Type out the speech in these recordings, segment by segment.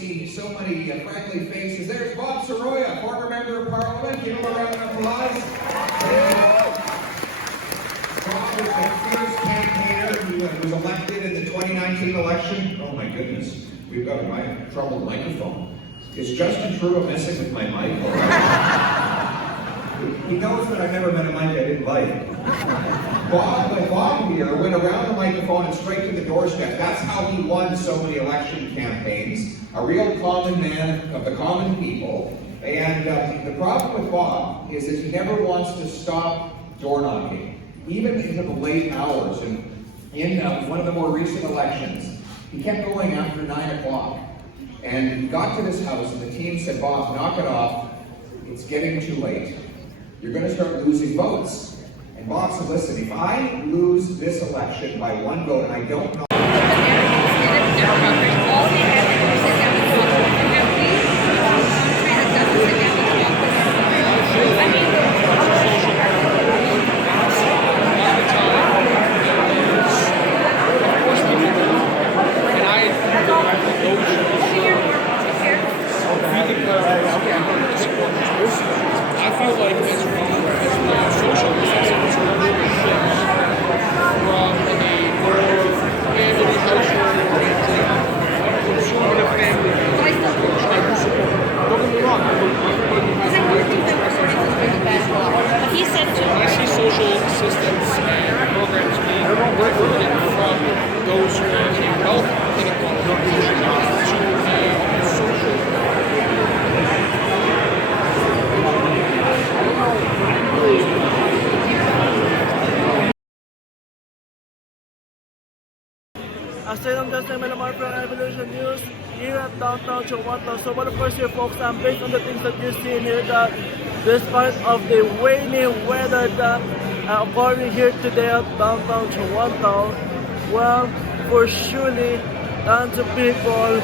see so many friendly faces. There's Bob Soroya, former member of Parliament. Give him a round of applause. Bob is a fierce campaigner. He was elected in the 2019 election. Oh my goodness, we've got a troubled microphone. Is Justin Trudeau messing with my mic? He knows that I've never met a mic I didn't like. Bob here went around the microphone and straight to the doorstep. That's how he won so many election campaigns. A real common man of the common people. And the problem with Bob is that he never wants to stop door knocking, even into the late hours. And in one of the more recent elections, he kept going after 9 o'clock. And he got to this house and the team said, Bob, knock it off. It's getting too late. You're going to start losing votes. And Bob said, listen, if I lose this election by 1 vote, and I don't know. I feel like as the social license really shifts from a family culture and conservative family don't get me wrong, everybody has a way to express themselves. I see social systems and programs being diverted from those who are in health inequality to social. I'm Justin Lamar from Evolution News here at downtown Toronto. So what of course here folks, based on the things that you see here, that despite of the rainy weather that according here today at downtown Toronto, well, for surely tons of people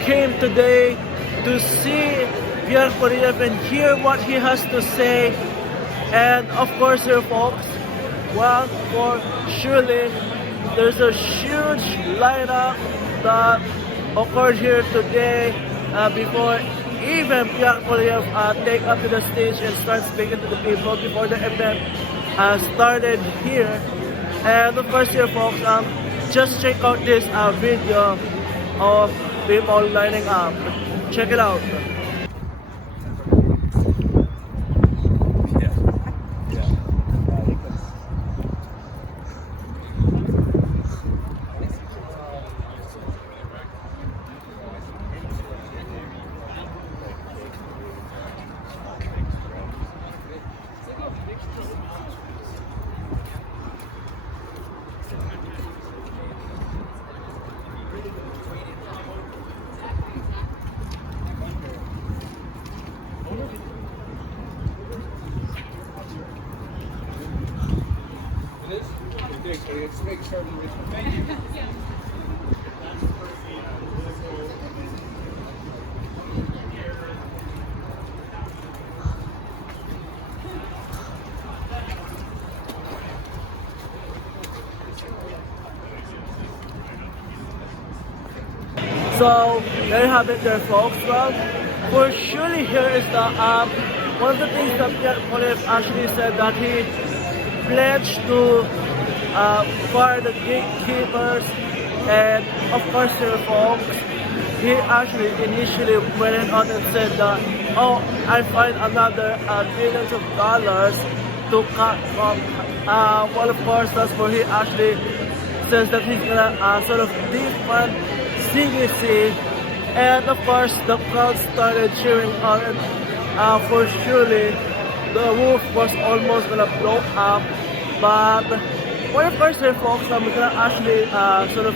came today to see Pierre Poilievre and hear what he has to say. And of course here folks, well, for surely there's a huge lineup that occurred here today before even Pierre Poilievre take up to the stage and start speaking to the people before the event started here. And of course here folks, just check out this video of people lining up. Check it out. Let's make certain with the thank you. So there you have it there folks. Well, for surely here is the one of the things that Pierre Poilievre actually said, that he pledged to fire the gatekeepers. And of course here folks, he actually initially went on and said that, oh, I find another billions of dollars to cut from well, of course that's where he actually says that he's gonna sort of defund CBC. And of course the crowd started cheering on it. For surely the roof was almost gonna blow up, but well, of course here folks, we're gonna actually sort of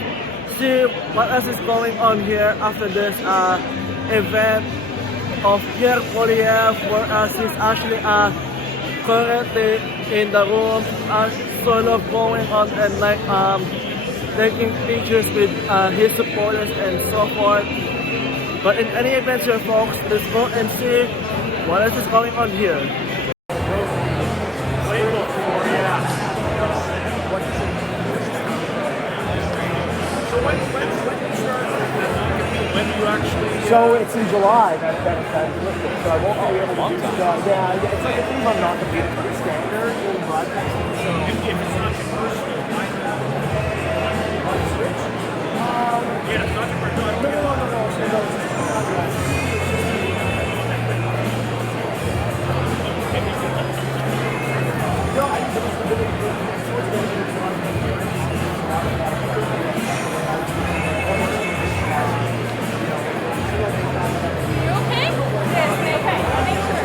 see what else is going on here after this event of Pierre Poilievre, whereas he's actually currently in the room sort of going on and like taking pictures with his supporters and so forth. But in any event here folks, let's go and see what else is going on here. When you actually So it's in July that is lifted. So I won't be able to do that. Yeah, it's like a thing I'm not going to be pretty standard in broadcasting. So If it's not your personal, why not? Yeah, it's not your personal. No. No, I just You okay? Yes, okay. I'll make sure.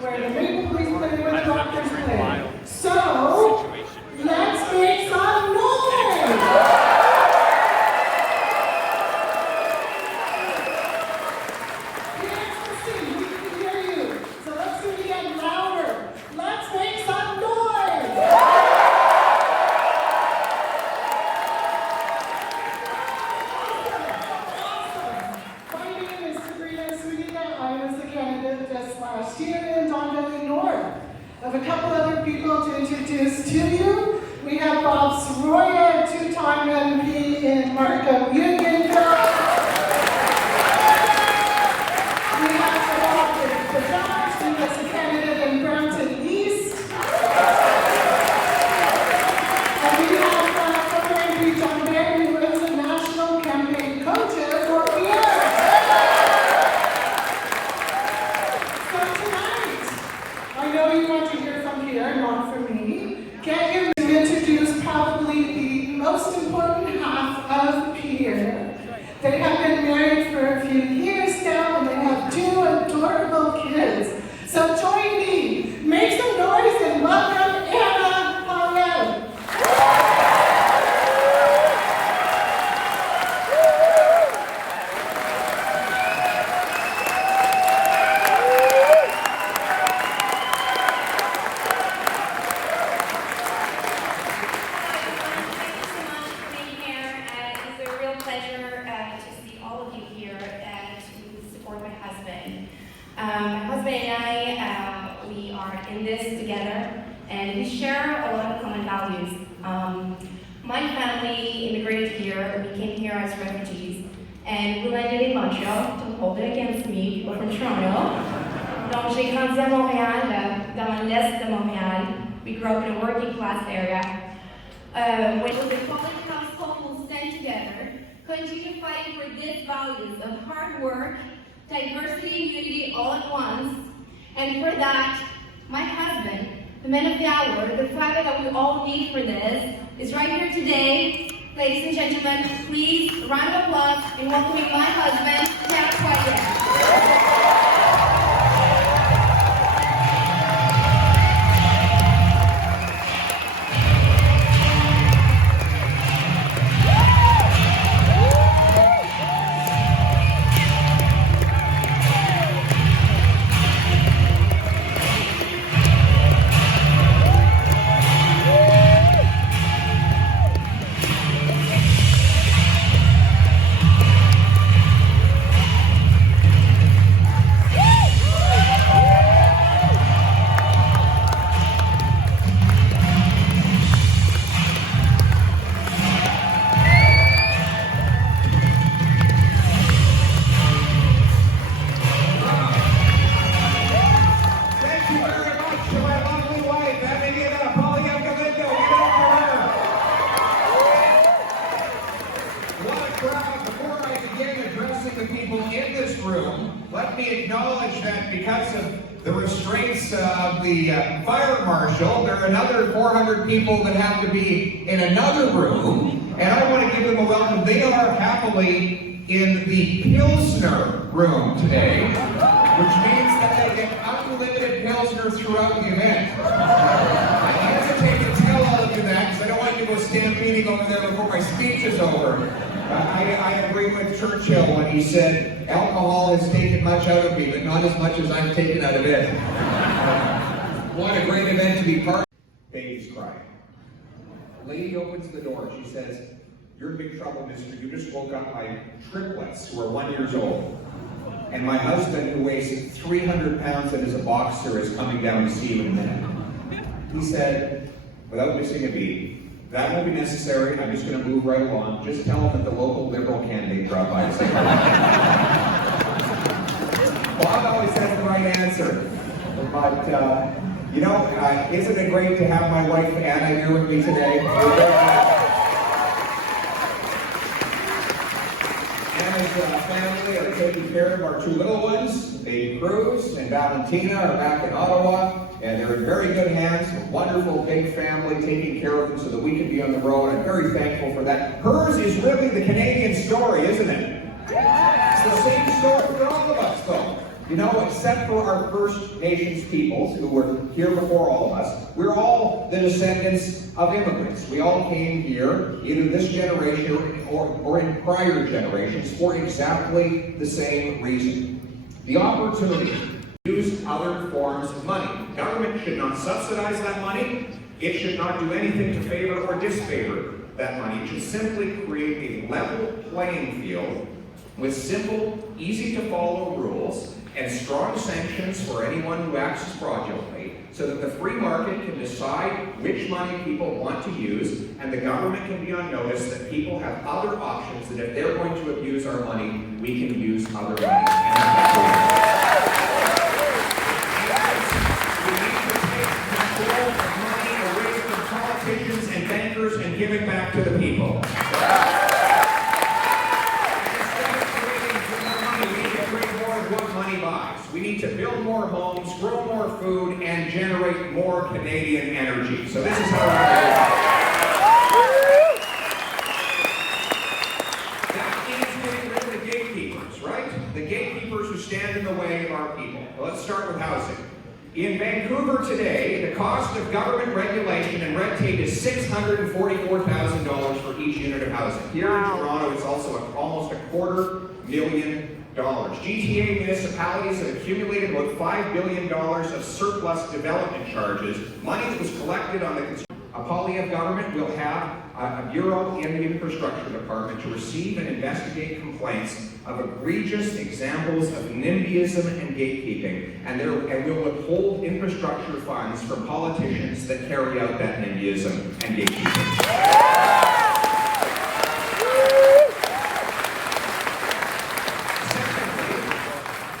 Where the Maple Leafs play, where the Doctors play. So, let's make some noise! Yes, Christine, we can hear you. So let's do it again louder. Let's make some noise! Awesome. My name is Sabrina Zuniga. I was the candidate just last year in Don Valley North. I have a couple other people to introduce to you. We have Bob Soroya, two-time MP in Markham Unionville. We have Bob the Dodge, who was a candidate in Brampton East. And we have former MP John Barry, who is a national campaign co-chair for Pierre. So tonight, I know you want to hear from Pierre, not from me. Get you to introduce probably the most important half of Pierre. They have been married for a few years now, and they have two adorable kids. So join me, make some noise, and welcome Anna Poilievre. Thank you so much for being here. It's a real pleasure to see all of you here and to support my husband. My husband and I, we are in this together, and we share a lot of common values. My family immigrated here. We came here as refugees, and we landed in Montreal. Don't hold it against me. We're from Toronto. Donc, j'ai grandi à Montréal, dans l'est de Montréal. We grew up in a working class area. When the Quality household will stand together, continue fighting for these values of hard work, diversity and unity all at once, and for that, my husband, the man of the hour, the father that we all need for this, is right here today. Ladies and gentlemen, please round of applause in welcoming my husband, Pierre Poilievre. Thank you very much to my lovely wife, Emily Poilievre. What a crowd. Before I begin addressing the people in this room, let me acknowledge that because of the restraints of the fire marshal, there are another 400 people that have to be in another room, and I want to give them a welcome. They are happily in the Pilsner room today, which means that they get unlimited Pilsner listener throughout the event. I hesitate to tell all of you that because I don't want you to go stampeding over there before my speech is over. I agree with Churchill when he said, alcohol has taken much out of me, but not as much as I've taken out of it. What a great event to be part of. Babies cry. A lady opens the door. She says, "You're in big trouble, mister. You just woke up my triplets who are 1 year old. And my husband, who weighs 300 pounds and is a boxer, is coming down to see you in a minute." He said, without missing a beat, "That won't be necessary. I'm just going to move right along. Just tell him that the local Liberal candidate dropped by to say hello." Bob always has the right answer. But, you know, isn't it great to have my wife Anna here with me today? Anna's family are taking care of our two little ones. Baby Cruz and Valentina are back in Ottawa, and they're in very good hands. A wonderful big family taking care of them so that we can be on the road. I'm very thankful for that. Hers is really the Canadian story, isn't it? It's the same story for all of us, though. You know, except for our First Nations peoples who were here before all of us, we're all the descendants of immigrants. We all came here, either this generation or in prior generations, for exactly the same reason. The opportunity to use other forms of money. Government should not subsidize that money. It should not do anything to favor or disfavor that money. It should simply create a level playing field with simple, easy-to-follow rules and strong sanctions for anyone who acts fraudulently, so that the free market can decide which money people want to use, and the government can be on notice that people have other options, that if they're going to abuse our money, we can use other money. We need to take control of money away from politicians and bankers and give it back to the people. We need to build more homes, grow more food, and generate more Canadian energy. So this is how we're going to do it. That means getting rid of the gatekeepers, right? The gatekeepers who stand in the way of our people. Well, let's start with housing. In Vancouver today, the cost of government regulation and red tape is $644,000 for each unit of housing. Here in Toronto, it's also almost $250,000. GTA municipalities have accumulated about $5 billion of surplus development charges, money that was collected on the construction. A Poilievre government will have a bureau in the infrastructure department to receive and investigate complaints of egregious examples of NIMBYism and gatekeeping, and will withhold infrastructure funds from politicians that carry out that NIMBYism and gatekeeping.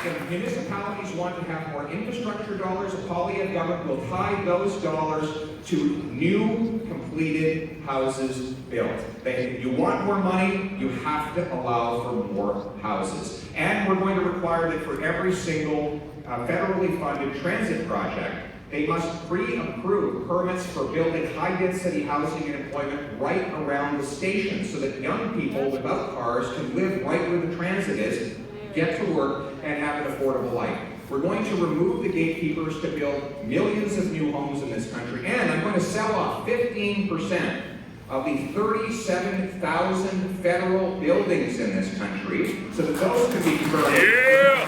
If municipalities want to have more infrastructure dollars, a Poilievre government will tie those dollars to new completed houses built. You want more money, you have to allow for more houses. And we're going to require that for every single federally funded transit project, they must pre-approve permits for building high-density housing and employment right around the station, so that young people without cars can live right where the transit is, get to work, and have an affordable life. We're going to remove the gatekeepers to build millions of new homes in this country, and I'm going to sell off 15% of the 37,000 federal buildings in this country, so that those can be converted. Yeah!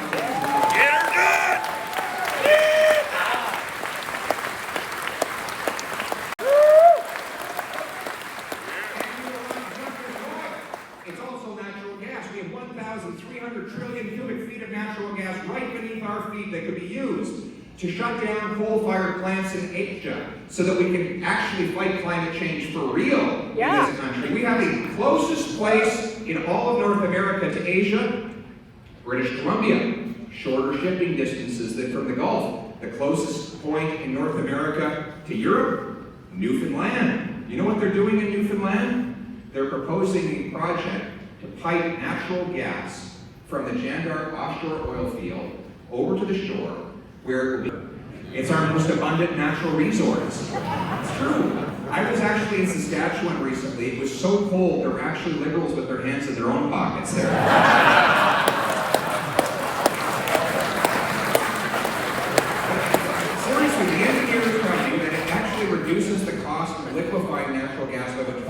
Get her done! It's also natural gas. We have 1,300 trillion cubic feet of natural gas right beneath our feet that could be used to shut down coal-fired plants in Asia, so that we can actually fight climate change for real in this country. We have the closest place in all of North America to Asia, British Columbia. Shorter shipping distances than from the Gulf. The closest point in North America to Europe, Newfoundland. You know what they're doing in Newfoundland? They're proposing a project to pipe natural gas from the Jandark offshore oil field over to the shore, where it's our most abundant natural resource. It's true. I was actually in Saskatchewan recently. It was so cold, there were actually Liberals with their hands in their own pockets there.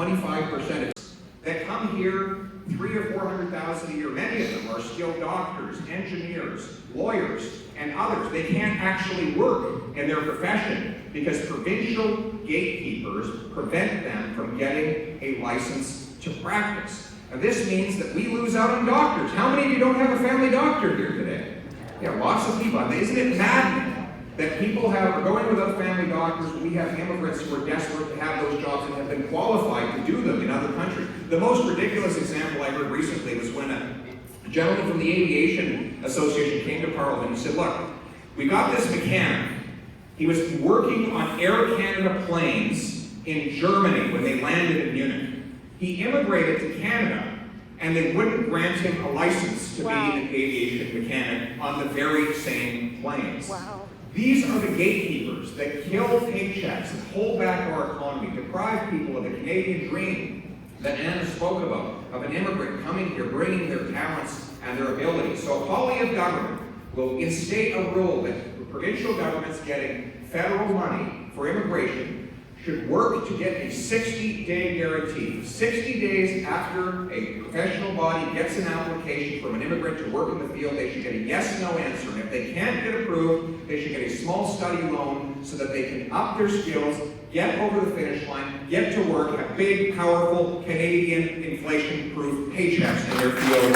25% that come here, 300,000 or 400,000 a year. Many of them are skilled doctors, engineers, lawyers, and others. They can't actually work in their profession because provincial gatekeepers prevent them from getting a license to practice. Now this means that we lose out on doctors. How many of you don't have a family doctor here today? Yeah, lots of people. Isn't it maddening that people are going without family doctors? We have immigrants who are desperate to have those jobs and have been qualified to do them in other countries. The most ridiculous example I heard recently was when a gentleman from the Aviation Association came to Parliament and said, look, we got this mechanic. He was working on Air Canada planes in Germany when they landed in Munich. He immigrated to Canada and they wouldn't grant him a license to be an aviation mechanic on the very same planes. Wow. These are the gatekeepers that kill paychecks, that hold back our economy, deprive people of the Canadian dream that Anna spoke about, of an immigrant coming here, bringing their talents and their abilities. So a Poilievre government will instate a rule that provincial governments getting federal money for immigration should work to get a 60-day guarantee. 60 days after a professional body gets an application from an immigrant to work in the field, they should get a yes/no answer. And if they can't get approved, they should get a small study loan so that they can up their skills, get over the finish line, get to work, have big, powerful, Canadian, inflation-proof paychecks in their field.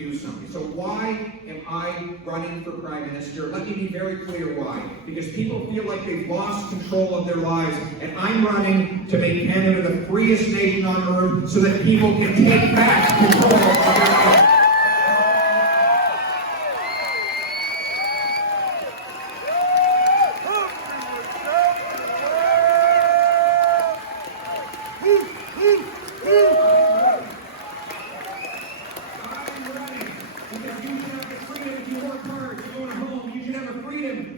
Do something. So why am I running for Prime Minister? Let me be very clear why. Because people feel like they've lost control of their lives, and I'm running to make Canada the freest nation on earth so that people can take back control of their lives.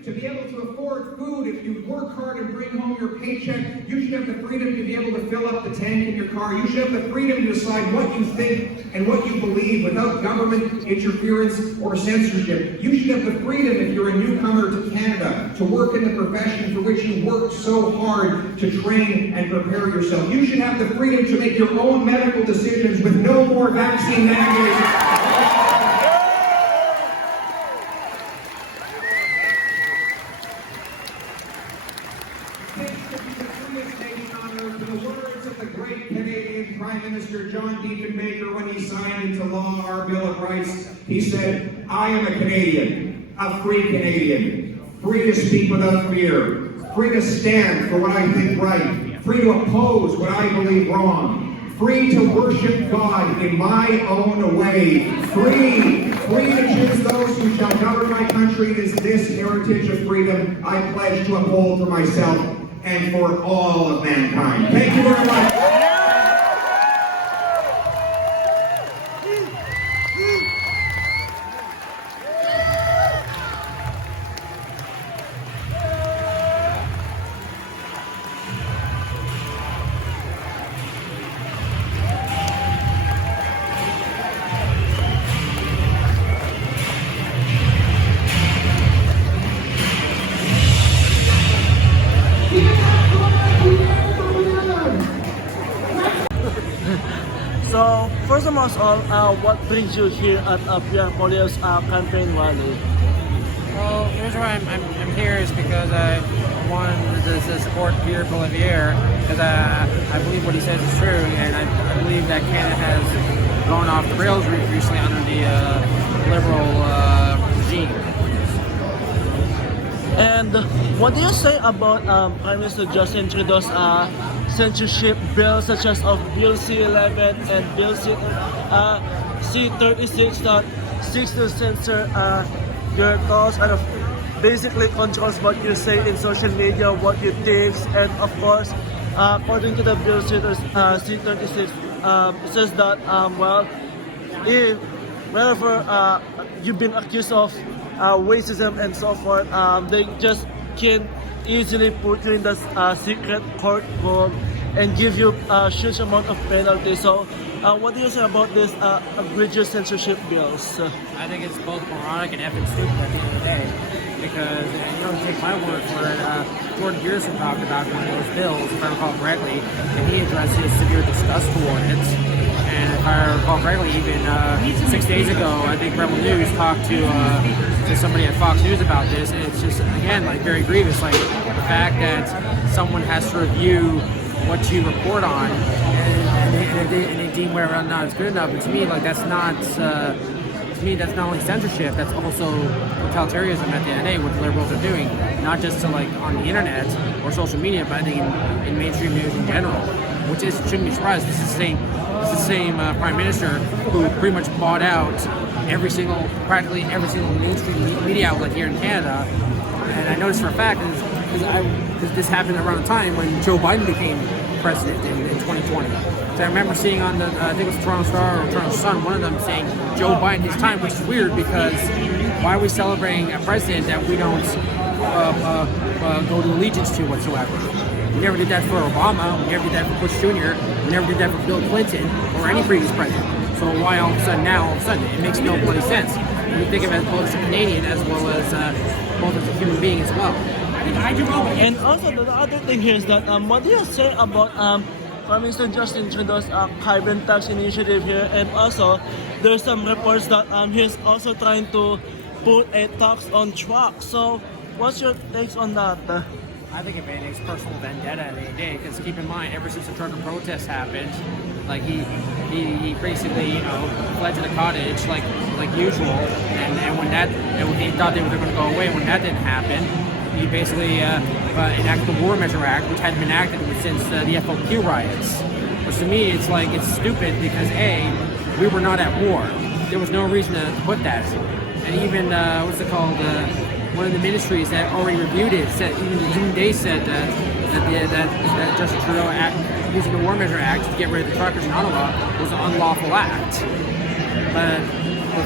To be able to afford food, if you work hard and bring home your paycheck, you should have the freedom to be able to fill up the tank in your car. You should have the freedom to decide what you think and what you believe without government interference or censorship. You should have the freedom, if you're a newcomer to Canada, to work in the profession for which you worked so hard to train and prepare yourself. You should have the freedom to make your own medical decisions with no more vaccine mandates. Prime Minister John Diefenbaker, when he signed into law our Bill of Rights, he said, I am a Canadian, a free Canadian, free to speak without fear, free to stand for what I think right, free to oppose what I believe wrong, free to worship God in my own way, free to choose those who shall govern my country. It is this heritage of freedom I pledge to uphold for myself and for all of mankind. Thank you very much. So, first of all, what brings you here at Pierre Poilievre's campaign rally? Well, the reason why I'm here is because I wanted to support Pierre Poilievre because I believe what he says is true, and I believe that Canada has gone off the rails recently under the Liberal regime. And what do you say about Prime Minister Justin Trudeau's censorship bills such as of Bill C-11 and Bill C-36 that seeks to censor your thoughts and basically controls what you say in social media, what you think, and of course, according to the Bill C-36, it says that, if wherever you've been accused of racism and so forth, they just can easily put you in the secret court room and give you a huge amount of penalty. So What do you say about this egregious censorship bills? I think it's both moronic and effing stupid at the end of the day. Because, and you don't take my word for it, Jordan Peterson talked about one of those bills, if I recall correctly, and he addressed his severe disgust toward it. And if I recall correctly, even 6 days ago, I think Rebel News talked to somebody at Fox News about this, and it's just, again, like very grievous, like the fact that someone has to review what you report on, and they deem whether or not it's good enough. And to me, like that's not only censorship, that's also totalitarianism at the end of the day, what the liberals are doing, not just to like on the internet or social media, but I think in mainstream news in general, which is shouldn't be surprised. This is the same prime minister who pretty much bought out practically every single mainstream media outlet here in Canada. And I noticed for a fact because this happened around the time when Joe Biden became president in 2020. So I remember seeing on the, I think it was Toronto Star or Toronto Sun, one of them saying Joe Biden his time, which is weird because why are we celebrating a president that we don't go to allegiance to whatsoever? We never did that for Obama, we never did that for Bush Jr., we never did that for Bill Clinton or any previous president. So why all of a sudden now, all of a sudden, it makes no bloody sense. When you think of it as both as a Canadian as well as both as a human being as well. And also the other thing here is that what do you say about Prime Minister Justin Trudeau's carbon tax initiative here? And also there's some reports that he's also trying to put a tax on trucks. So what's your takes on that? I think if anything's personal vendetta at the end of the day, because keep in mind, ever since the trucker protest happened, like he basically fled to the cottage like usual, and when he thought they were going to go away, when that didn't happen, he basically enacted the War Measure Act, which hadn't been enacted since the FOQ riots. Which to me, it's stupid because A, we were not at war. There was no reason to put that. And even one of the ministries that already reviewed it said even they said that Justin Trudeau using the War Measure Act to get rid of the truckers in Ottawa was an unlawful act. But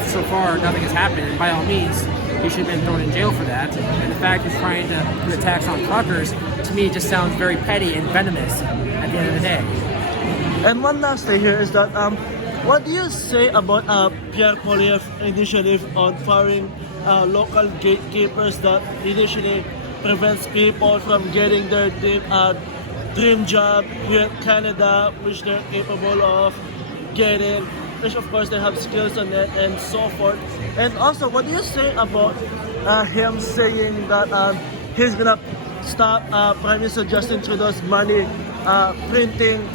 so far nothing has happened, and by all means he should have been thrown in jail for that. And the fact he's trying to put a tax on truckers, to me, just sounds very petty and venomous at the end of the day. And one last thing here is that what do you say about Pierre Poilievre initiative on firing local gatekeepers that initially prevents people from getting their dream job here in Canada, which they're capable of getting, which of course they have skills on it and so forth. And also, what do you say about him saying that he's gonna stop Prime Minister Justin Trudeau's money printing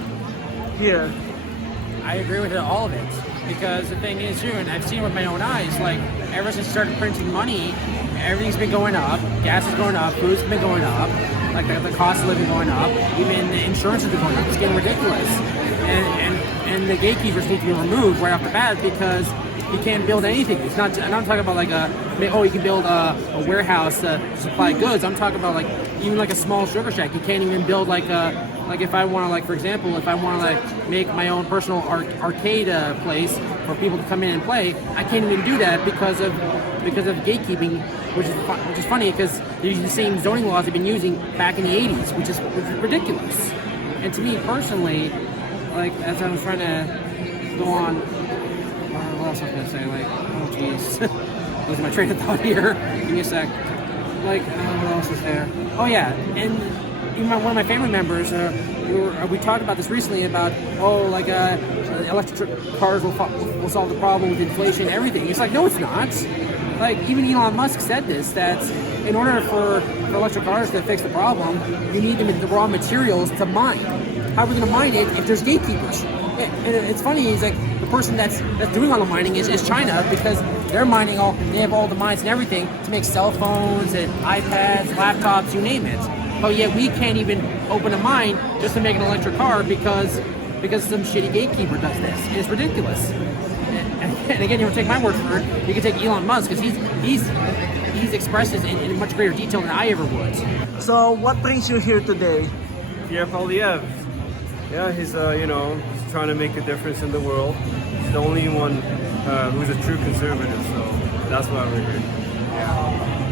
here? I agree with all of it, because the thing is, too, and I've seen it with my own eyes, like, ever since he started printing money, everything's been going up, gas is going up, food's been going up, like the cost of living going up, even the insurance has been going up. It's getting ridiculous. And the gatekeepers need to be removed right off the bat, because you can't build anything. It's not, I'm not talking about like you can build a warehouse to supply goods. I'm talking about even a small sugar shack. You can't even build like if I want to, for example, if I want to make my own personal arcade place for people to come in and play, I can't even do that because of gatekeeping, which is funny because they're using the same zoning laws they've been using back in the 80s, which is ridiculous. And to me personally, as I was trying to go on, what else was I going to say? Oh jeez, losing my train of thought here. Give me a sec. What else was there? Oh yeah, and even one of my family members, we talked about this recently about electric cars will solve the problem with inflation and everything. It's no, it's not. Even Elon Musk said this, that in order for electric cars to fix the problem, you need the raw materials to mine. How are we going to mine it if there's gatekeepers? And it's funny, he's the person that's doing all the mining is China, because they're mining they have all the mines and everything to make cell phones and iPads, laptops, you name it. But yet we can't even open a mine just to make an electric car because some shitty gatekeeper does this. And it's ridiculous. And again, you don't take my word for it. You can take Elon Musk, because he's expressed this in much greater detail than I ever would. So what brings you here today? Pierre Poilievre. Yeah, he's trying to make a difference in the world. He's the only one who's a true conservative, so that's why we're here.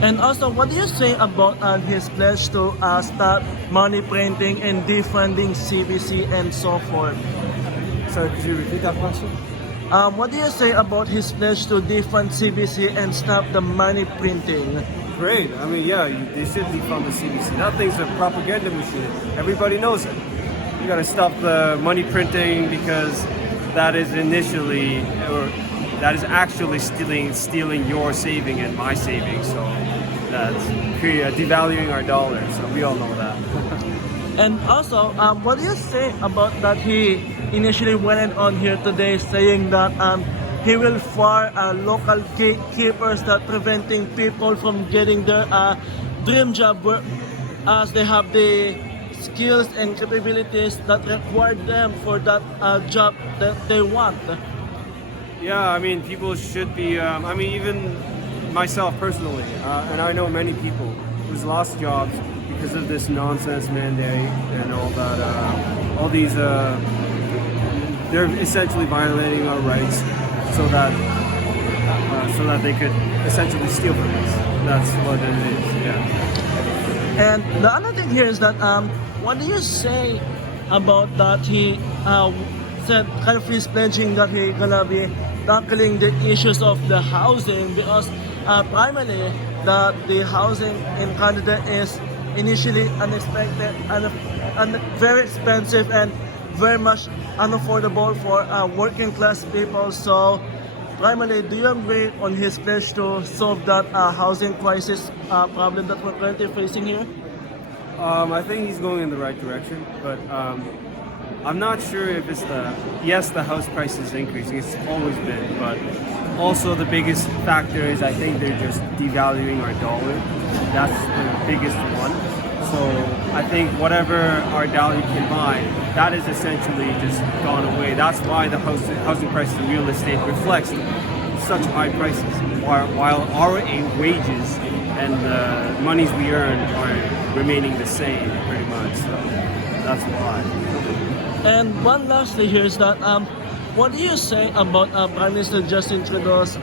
And also, what do you say about his pledge to stop money printing and defunding CBC and so forth? Sorry, could you repeat that question? What do you say about his pledge to defund CBC and stop the money printing? Great. I mean, yeah, they should defund the CBC. That thing's a propaganda machine. Everybody knows it. You gotta stop the money printing because that is actually stealing your saving and my saving. So that's devaluing our dollar. So we all know that. And also, what do you say about that he initially went on here today saying that he will fire local gatekeepers that preventing people from getting their dream job as they have the skills and capabilities that require them for that job that they want. Yeah, I mean, people should be, I mean, even myself personally, and I know many people who's lost jobs because of this nonsense mandate and all that, all these, they're essentially violating our rights so that they could essentially steal from us. That's what it is, yeah. And the other thing here is that, what do you say about that he said kind of he's pledging that he gonna be tackling the issues of the housing because primarily that the housing in Canada is initially unexpected and very expensive and very much unaffordable for working class people. So primarily, do you agree on his pledge to solve that housing crisis problem that we're currently facing here? I think he's going in the right direction, but I'm not sure if it's the house price is increasing, it's always been, but also the biggest factor is I think they're just devaluing our dollar. That's the biggest one. So I think whatever our dollar can buy, that is essentially just gone away. That's why the housing prices and real estate reflects such high prices, while our wages and the monies we earn are remaining the same pretty much. So that's why. And one last thing here is that what do you say about Prime Minister Justin Trudeau's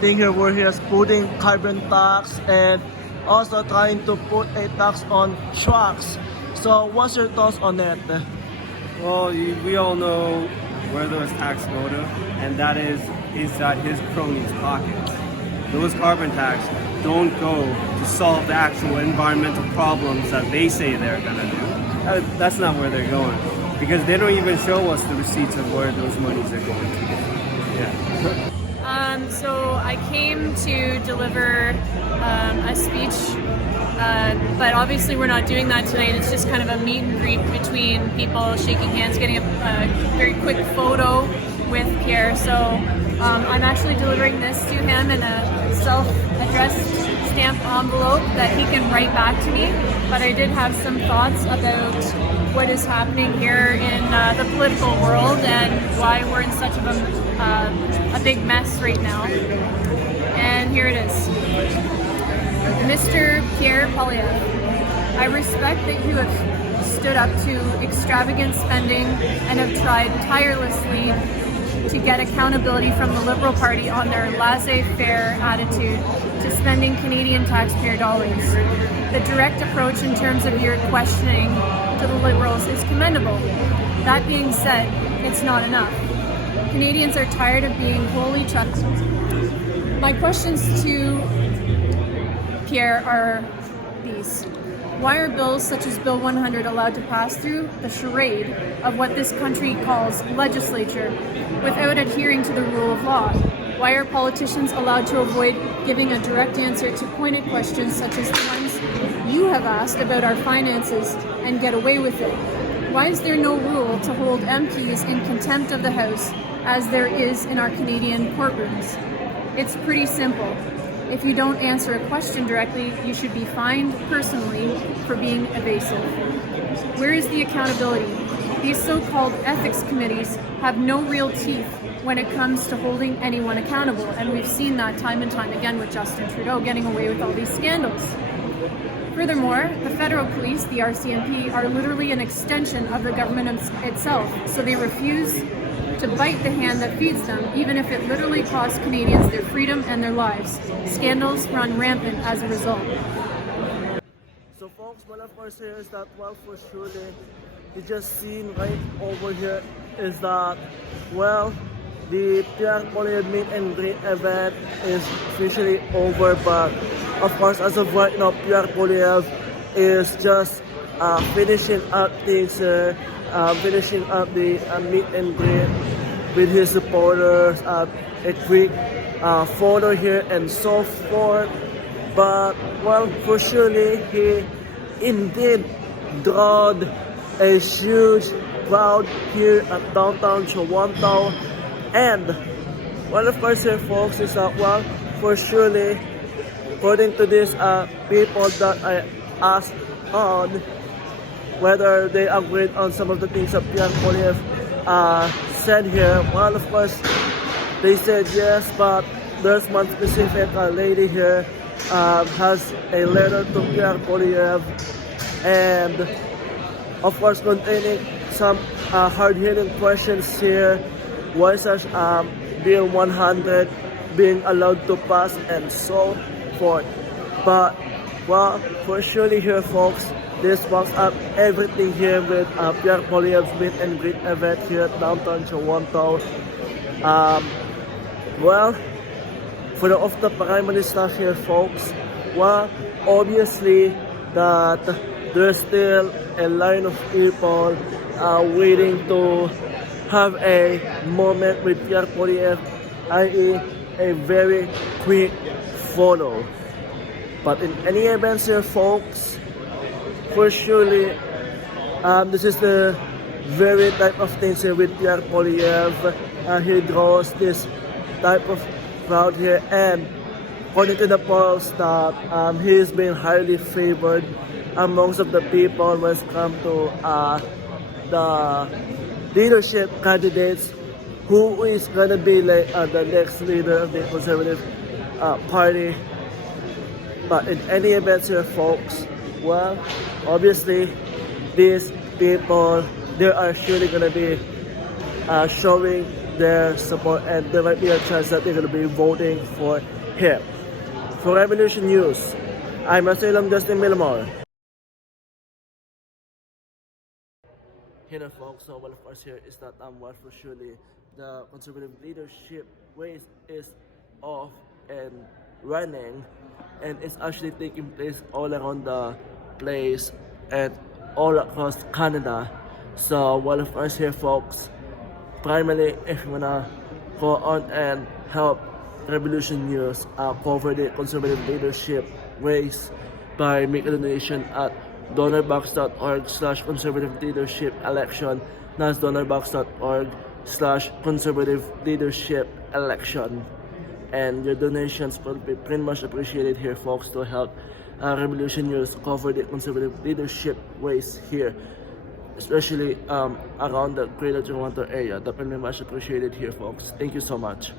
thing here where he is putting carbon tax and also trying to put a tax on trucks? So what's your thoughts on that? Well, we all know where those taxes go to, and that is inside his cronies' pockets. Those carbon tax don't go to solve the actual environmental problems that they say they're gonna do. That's not where they're going, because they don't even show us the receipts of where those monies are going to. Yeah. So I came to deliver a speech, but obviously we're not doing that tonight. It's just kind of a meet and greet between people, shaking hands, getting a very quick photo with Pierre. So I'm actually delivering this to him in a self-addressed stamp envelope that he can write back to me. But I did have some thoughts about what is happening here in the political world and why we're in such of a big mess right now. And here it is. Mr. Pierre Poilievre, I respect that you have stood up to extravagant spending and have tried tirelessly to get accountability from the Liberal Party on their laissez-faire attitude to spending Canadian taxpayer dollars. The direct approach in terms of your questioning to the Liberals is commendable. That being said, it's not enough. Canadians are tired of being wholly chucked. My questions to Pierre are these. Why are bills such as Bill 100 allowed to pass through the charade of what this country calls legislature without adhering to the rule of law? Why are politicians allowed to avoid giving a direct answer to pointed questions such as the ones you have asked about our finances and get away with it? Why is there no rule to hold MPs in contempt of the House as there is in our Canadian courtrooms? It's pretty simple. If you don't answer a question directly, you should be fined personally for being evasive. Where is the accountability? These so-called ethics committees have no real teeth when it comes to holding anyone accountable, and we've seen that time and time again with Justin Trudeau getting away with all these scandals. Furthermore, the federal police, the RCMP, are literally an extension of the government itself, so they refuse to bite the hand that feeds them, even if it literally costs Canadians their freedom and their lives. Scandals run rampant as a result. So folks, one of our here is that while for surely you just seen right over here is that, well, the Pierre Poilievre meet and greet event is officially over, but of course, as of right now, Pierre Poilievre is just finishing up things, finishing up the meet and greet with his supporters, a quick photo here and so forth. But, well, for surely he indeed drawed a huge crowd here at downtown Toronto. And, well, of course here, folks, is that, well, for surely, according to these people that I asked on whether they agreed on some of the things that Pierre Poilievre said here, well, of course, they said yes, but there's one specific lady here has a letter to Pierre Poilievre, and of course containing some hard-hitting questions here. Why is Bill 100 being allowed to pass and so forth? But, well, for surely here, folks, this wraps up everything here with Pierre Poilievre's meet and greet event here at downtown Toronto. Well, for the off the primary stuff here, folks, well, obviously that there's still a line of people waiting to have a moment with Pierre Poilievre, i.e. a very quick photo. But in any event here, folks, for surely this is the very type of things here with Pierre Poilievre. He draws this type of crowd here, and according to the polls that he's been highly favored amongst of the people when it comes to the leadership candidates, who is going to be like the next leader of the Conservative Party. But in any event here, folks, well, obviously these people, they are surely going to be showing their support, and there might be a chance that they're going to be voting for him. For Revolution News, I'm Asylum Justin Millamore. Here, folks, so well, of course, here is that what for surely the Conservative leadership race is off and running, and it's actually taking place all around the place and all across Canada. So, well, of course, here, folks, primarily, if you wanna go on and help Revolution News cover the Conservative leadership race by making a donation at donorbox.org/conservative leadership election. That's donorbox.org/conservative leadership election. And your donations will be pretty much appreciated here, folks, to help Revolution News cover the Conservative leadership race here, especially around the Greater Toronto area. That will be much appreciated here, folks. Thank you so much.